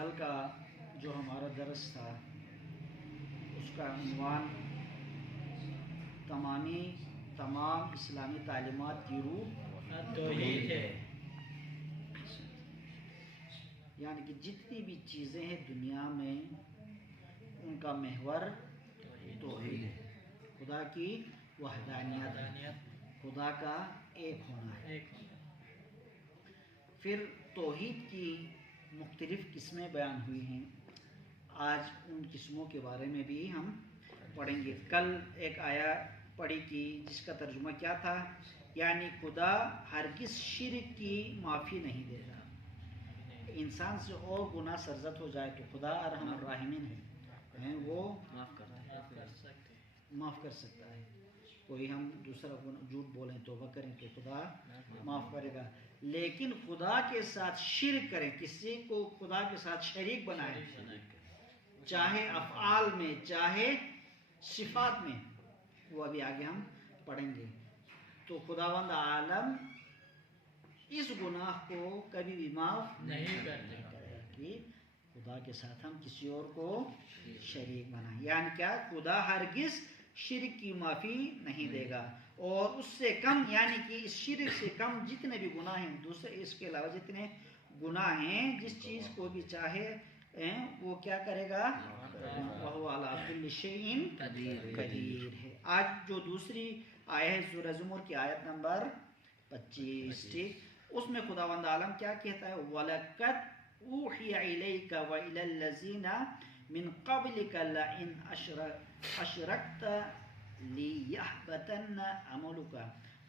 کل کا جو ہمارا درس تھا اس کا عنوان تمام اسلامی تعلیمات کی روح توحید ہے. یعنی کہ جتنی بھی چیزیں ہیں دنیا میں ان کا محور توحید ہے. خدا کی وحدانیت ہے، خدا کا ایک ہونا ہے. پھر توحید کی مختلف قسمیں بیان ہوئی ہیں. آج ان قسموں کے بارے میں بھی ہم پڑھیں گے. کل ایک آیا پڑھی کی جس کا ترجمہ کیا تھا، یعنی خدا ہرگز شرک کی معافی نہیں دے گا. انسان سے اور گناہ سرزد ہو جائے تو خدا ارحم الراحمین ہے، وہ معاف کر سکتا ہے. کوئی ہم دوسرا جھوٹ بولیں توبہ کریں تو خدا معاف کرے گا. لیکن خدا کے ساتھ شرک کریں، کسی کو خدا کے ساتھ شریک بنائیں، چاہے افعال میں چاہے صفات میں، وہ ابھی آگے ہم پڑھیں گے، تو خداوند عالم اس گناہ کو کبھی بھی معاف نہیں کرتے کہ خدا کے ساتھ ہم کسی اور کو شریک بنائیں. یعنی کیا؟ خدا ہرگز شرک کی معافی نہیں دے گا، اور اس سے کم، یعنی کہ اس شرک سے کم جتنے بھی گناہ ہیں، دوسرے اس کے علاوہ جتنے گناہ ہیں، جس چیز کو بھی چاہے وہ کیا کرے گا؟ وَهُوَ عَلَىٰ كُلِّ شَيْءٍ قدیر ہے. آج جو دوسری آیت ہے سورہ زمر کی آیت نمبر 25، ٹھیک، اس میں خداوند عالم کیا کہتا ہے؟ وَلَقَدْ أُوحِيَ إِلَيْكَ وَإِلَى الَّذِينَ مِن قَبْلِكَ لَئِنْ أَشْرَكْتَ لِيَحْبَطَنَّ عَمَلُكَ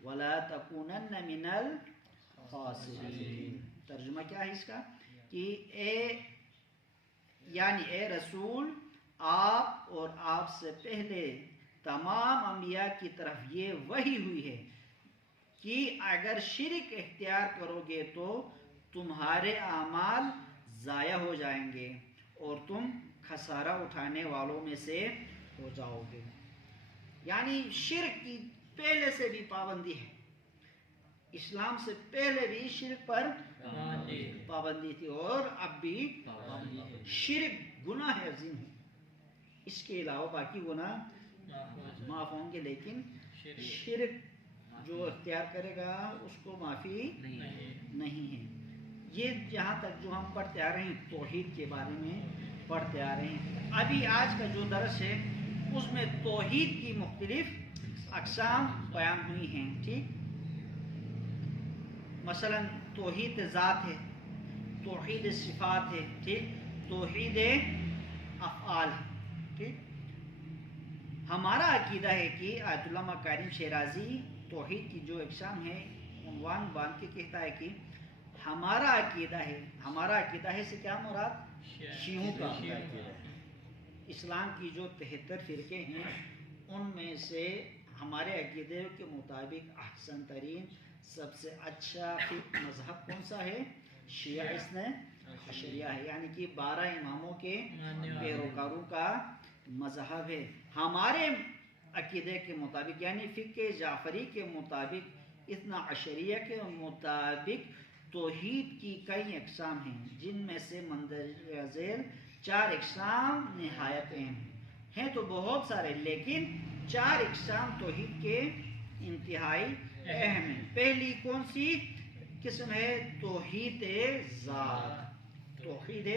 وَلَا تَكُونَنَّ مِنَ الْخَاسِرِينَ. ترجمہ کیا ہے اس کا؟ کہ اے رسول، آپ اور آپ سے پہلے تمام انبیاء کی طرف یہ وحی ہوئی ہے کہ اگر شرک اختیار کرو گے تو تمہارے اعمال ضائع ہو جائیں گے اور تم خسارہ اٹھانے والوں میں سے ہو جاؤ گے. یعنی شرک کی پہلے سے بھی پابندی ہے. اسلام سے پہلے بھی شرک پر پابندی تھی اور اب بھی شرک گناہ ہے عظیم ہے. اس کے علاوہ باقی گناہ معاف ہوں گے، لیکن شرک جو اختیار کرے گا اس کو معافی نہیں ہے. یہ جہاں تک جو ہم پڑھتے آ رہے ہیں توحید کے بارے میں پڑھتے آ رہے ہیں. ابھی آج کا جو درس ہے اس میں توحید کی مختلف اقسام بیان ہوئی ہیں. ٹھیک، مثلا توحید ذات ہے، توحید صفات ہے، ٹھیک، توحید افعال ہے. ٹھیک، ہمارا عقیدہ ہے کہ آیت اللہ مکارم شیرازی توحید کی جو اقسام ہے عنوان باندھ کے کہتا ہے کہ ہمارا عقیدہ ہے سے کیا مراد؟ شیعوں کا. اسلام کی جو 73 فرقے ہیں ان میں سے ہمارے عقیدے کے مطابق احسن ترین، سب سے اچھا مذہب کون سا ہے؟ شیعہ اثنا عشریہ ہے. یعنی کہ 12 اماموں کے پیروکاروں کا مذہب ہے. ہمارے عقیدے کے مطابق یعنی فقہ جعفری کے مطابق، اثنا عشریہ کے مطابق توحید کی کئی اقسام ہیں، جن میں سے مندرجہ ذیل 4 اقسام نہایت اہم ہیں. تو بہت سارے، لیکن 4 اقسام توحید کے انتہائی اہم ہیں. پہلی کون سی قسم ہے؟ توحید ذات. توحید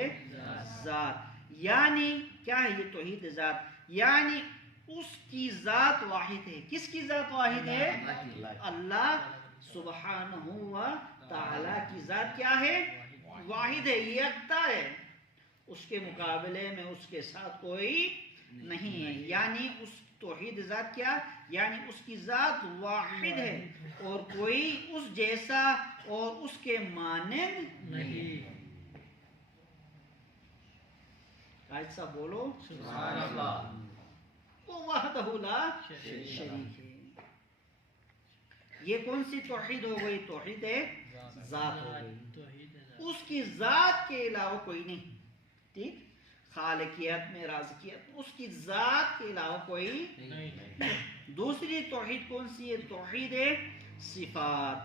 ذات یعنی کیا ہے؟ یہ توحید ذات یعنی اس کی ذات واحد ہے. کس کی ذات واحد ہے؟ اللہ سبحانہ و تعالی کی ذات کیا ہے؟ واحد ہے، یکتا ہے. اس کے مقابلے میں اس کے ساتھ کوئی نہیں ہے. یعنی اس توحید ذات کیا؟ یعنی اس کی ذات واحد ہے اور کوئی اس جیسا اور اس کے مانند نہیں. ایسا بولو سبحان اللہ. وہ وحدہ لا شریک ہے. یہ کون سی توحید ہو گئی؟ توحید ذات ہو گئی. اس کی ذات کے علاوہ کوئی نہیں. ٹھیک، خالقیت میں رازقیت اس کی ذات کے علاوہ کوئی نہیں. دوسری توحید کون سی ہے؟ توحید صفات.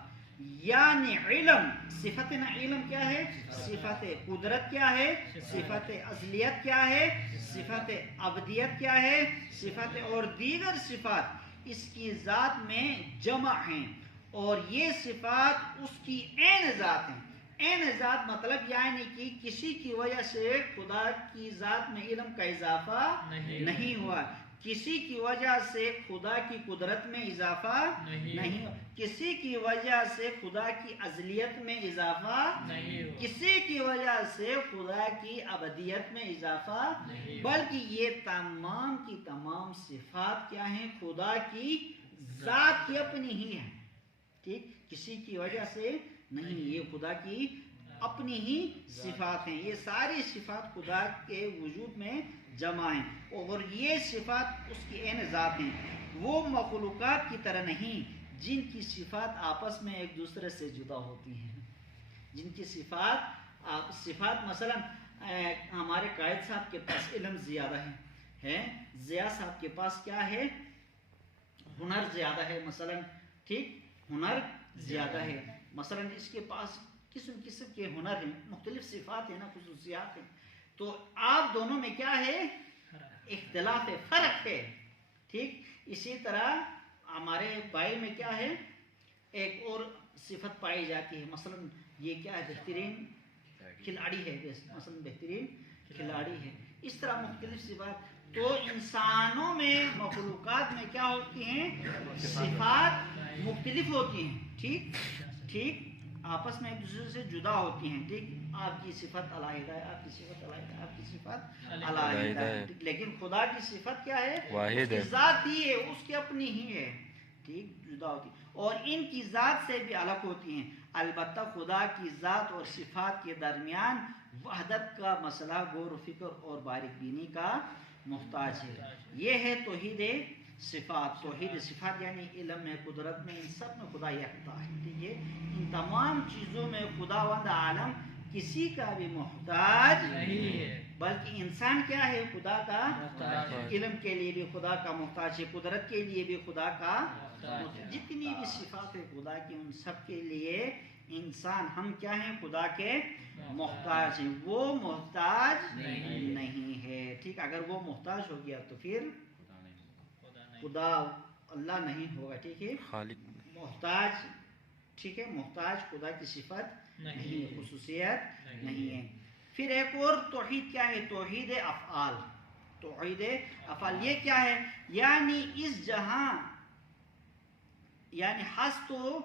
یعنی علم صفت نا، علم کیا ہے؟ صفت قدرت کیا ہے؟ صفت ازلیت کیا ہے؟ صفت ابدیت کیا ہے؟ صفت اور دیگر صفات اس کی ذات میں جمع ہیں، اور یہ صفات اس کی عین ذات ہیں۔ عین ذات مطلب یعنی کہ کسی کی وجہ سے خدا کی ذات میں علم کا اضافہ نہیں ہوا، کسی کی وجہ سے خدا کی قدرت میں اضافہ نہیں ہوا، کسی کی وجہ سے خدا کی ازلیت میں اضافہ نہیں ہوا، کسی کی وجہ سے خدا کی ابدیت میں اضافہ نہیں، بلکہ یہ تمام کی تمام صفات کیا ہیں؟ خدا کی ذات کی اپنی ہی ہیں، ٹھیک، کسی کی وجہ سے نہیں، یہ خدا کی اپنی ہی صفات ہیں، یہ ساری صفات خدا کے وجود میں جمع ہیں، اور یہ صفات اس کی عین ذات ہیں۔ وہ مخلوقات کی طرح نہیں جن کی صفات آپس میں ایک دوسرے سے جدا ہوتی ہیں، جن کی صفات مثلا ہمارے قائد صاحب کے پاس علم زیادہ ہے، ضیاء صاحب کے پاس کیا ہے؟ ہنر زیادہ ہے مثلا، ٹھیک، ہنر زیادہ ہے مثلا، اس کے پاس قسم قسم کے ہنر ہیں، مختلف صفات ہیں نا، خصوصیات ہیں، تو آپ دونوں میں کیا ہے؟ اختلاف ہے، فرق ہے، ٹھیک۔ اسی طرح ہمارے بھائی میں کیا ہے؟ ایک اور صفت پائی جاتی ہے، مثلا یہ کیا ہے؟ بہترین کھلاڑی ہے، مثلا بہترین کھلاڑی ہے، اس طرح مختلف صفات۔ تو انسانوں میں مخلوقات میں کیا ہوتی ہیں؟ صفات مختلف ہوتی ہیں، ٹھیک، آپس میں ایک دوسرے سے جدا ہوتی ہیں، ٹھیک، آپ کی صفت علیحدہ ہے، آپ کی صفت علیحدہ ہے، آپ کی صفت علیحدہ ہے، لیکن خدا کی صفت کیا ہے؟ اس کی ذات ہی ہے، اس کی اپنی ہی ہے، ٹھیک، جدا ہوتی ہے، اور ان کی ذات سے بھی الگ ہوتی ہیں۔ البتہ خدا کی ذات اور صفات کے درمیان وحدت کا مسئلہ غور و فکر اور باریک بینی کا محتاج ہے۔ یہ ہے توحید صفات۔ توحید صفات یعنی علم میں، قدرت میں، ان سب میں خدا یکتا ہے، ٹھیک ہے، ان تمام چیزوں میں خداوند عالم کسی کا بھی محتاج نہیں ہے، بلکہ انسان کیا ہے؟ خدا کا محتاج، علم کے لیے بھی خدا کا محتاج ہے، قدرت کے لیے بھی خدا کا محتاج، جتنی بھی صفات ہے خدا کی ان سب کے لیے انسان ہم کیا ہیں؟ خدا کے محتاج ہیں، وہ محتاج نہیں ہے، ٹھیک، اگر وہ محتاج ہو گیا تو پھر خدا اللہ نہیں ہوگا، ٹھیک ہے، محتاج، ٹھیک ہے، محتاج خدا کی صفت نہیں ہے، خصوصیت نہیں ہے۔ پھر ایک اور توحید کیا ہے؟ توحید افعال۔ توحید افعال یہ کیا ہے؟ یعنی اس جہاں، یعنی ہست و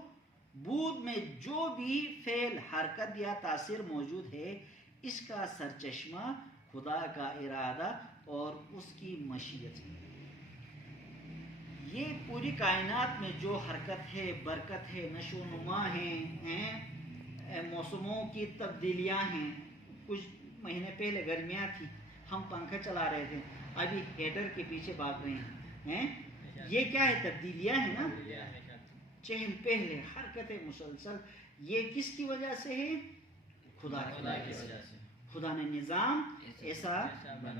بود میں جو بھی فعل، حرکت یا تاثیر موجود ہے، اس کا سرچشمہ خدا کا ارادہ اور اس کی مشیت ہے۔ یہ پوری کائنات میں جو حرکت ہے، برکت ہے، نشو و نما ہیں، موسموں کی تبدیلیاں ہیں، کچھ مہینے پہلے گرمیاں تھی، ہم پنکھا چلا رہے تھے، ابھی ہیٹر کے پیچھے بھاگ رہے ہیں، یہ کیا ہے؟ تبدیلیاں ہیں نا، چہل پہلے حرکت ہے مسلسل، یہ کس کی وجہ سے ہے؟ خدا کی وجہ سے، خدا نے نظام ایسا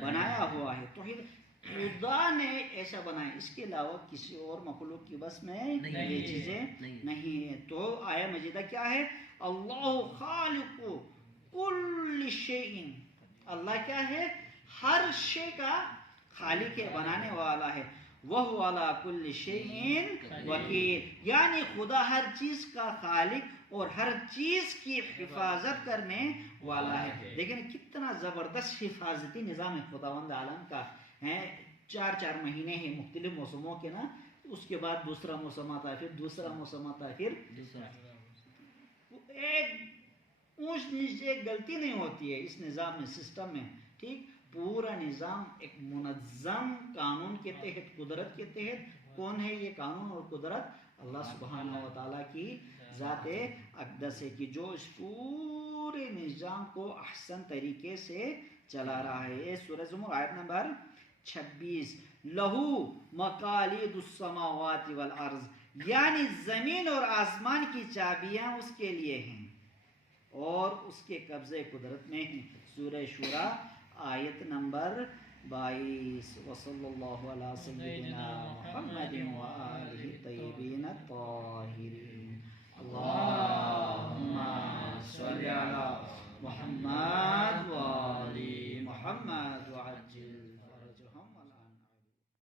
بنایا ہوا ہے، توحید خدا نے ایسا بنایا، اس کے علاوہ کسی اور مخلوق کی بس میں یہ چیزیں نہیں ہیں۔ تو آیہ مجیدہ کیا ہے؟ اللہ خالق کل شیء، اللہ کیا ہے؟ ہر شے کا خالق ہے، بنانے والا ہے، وَهُوَ عَلَىٰ كُلِّ شَيْءٍ وَكِيلٌ، یعنی خدا ہر چیز کا خالق اور ہر چیز کی حفاظت کرنے والا ہے۔ لیکن کتنا زبردست حفاظتی نظام ہے خداوند عالم کا، ہیں 4 مہینے ہیں مختلف موسموں کے نا، اس کے بعد دوسرا موسم آتا ہے، پھر دوسرا موسم آتا ہے، پھر ایک اونچ نیچ ایک غلطی نہیں ہوتی ہے اس نظام میں، سسٹم میں، ٹھیک، پورا نظام ایک منظم قانون کے تحت، قدرت کے تحت۔ کون ہے یہ قانون اور قدرت؟ اللہ سبحانہ و تعالیٰ کی ذات اقدس ہے، کہ جو اس پورے نظام کو احسن طریقے سے چلا رہا ہے۔ یہ سورہ زمر آیت نمبر 26، لہو مقالید السماوات والارض، یعنی زمین اور آسمان کی چابیاں اس کے لیے ہیں اور اس کے قبضے قدرت میں ہیں۔ سورہ شورى آیت نمبر 22، وصلی اللہ علی سیدنا محمد وآلہ الطیبین الطاہرین۔ اللہ علی محمد و آل محمد وعجل